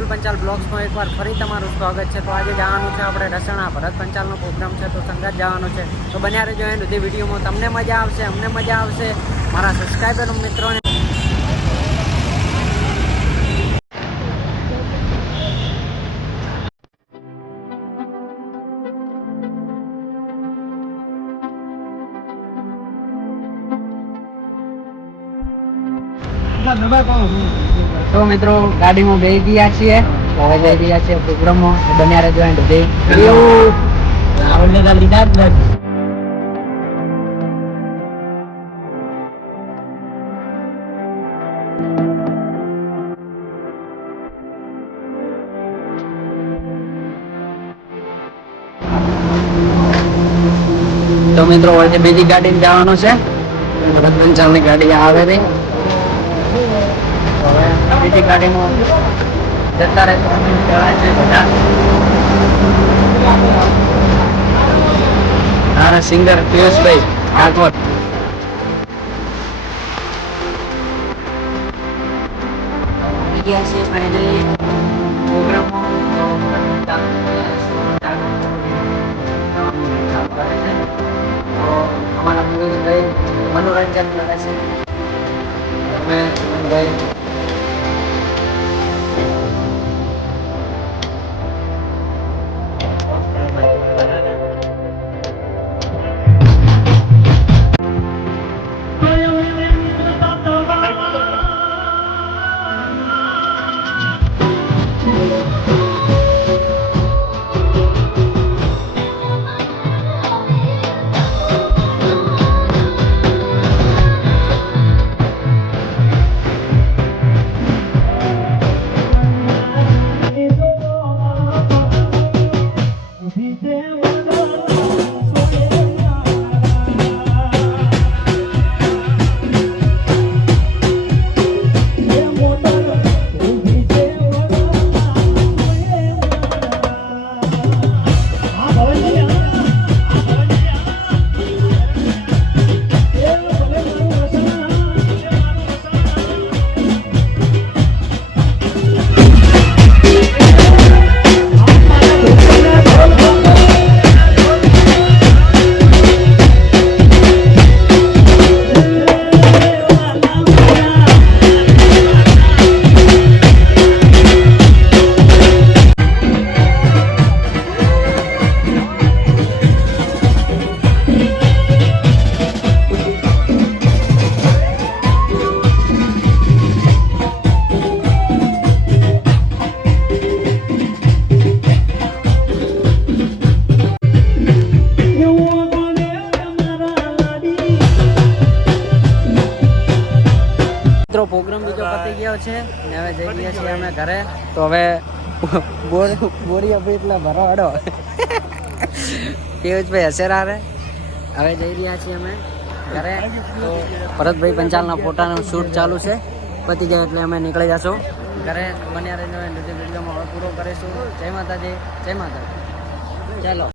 રાહુલ પંચાલ બ્લોગ્સમાં એકવાર ફરી તમારું સ્વાગત છે. તો આજે જવાનું છે આપણે રસણા ભરત પંચાલનો પ્રોગ્રામ છે, તો સંગાત જવાનું છે. તો બન્યા રહેજો એન્ડ સુધી વિડીયોમાં. તમને મજા આવશે, અમને મજા આવશે, મારા સબસ્ક્રાઈબર મિત્રોને. તો મિત્રો ગાડીમાં બેસી ગયા છીએ, હવે જઈ રહ્યા છીએ પ્રોગ્રામમાં. બન્યા રહેજો એન્ડ સુધી. રાહુલને લીધા જ નથી. તો મિત્રો હવે બીજી ગાડીમાં જવાનું છે. ભરત પંચાલની ગાડી આવે રહી. બીજી ગાડીમાં જતા રહે મારા સિંગર પિયુષભાઈ ઠાકોર. અમારા પિયુષભાઈ મનોરંજન કરે છે. પ્રોગ્રામ બીજો પતી ગયો છે ને હવે જઈ રહ્યા છીએ અમે ઘરે. તો હવે બોરી આપી એટલે ભરો અડો પિયુષભાઈ હસેરા રે. હવે જઈ રહ્યા છીએ અમે ઘરે. તો ભરતભાઈ પંચાલના ફોટાનું શૂટ ચાલુ છે, પતી જાય એટલે અમે નીકળી જશું ઘરે. બન્યા રહીને વિડીયોમાં હવે પૂરો કરીશું. જય માતાજી, જય માતાજી. ચાલો.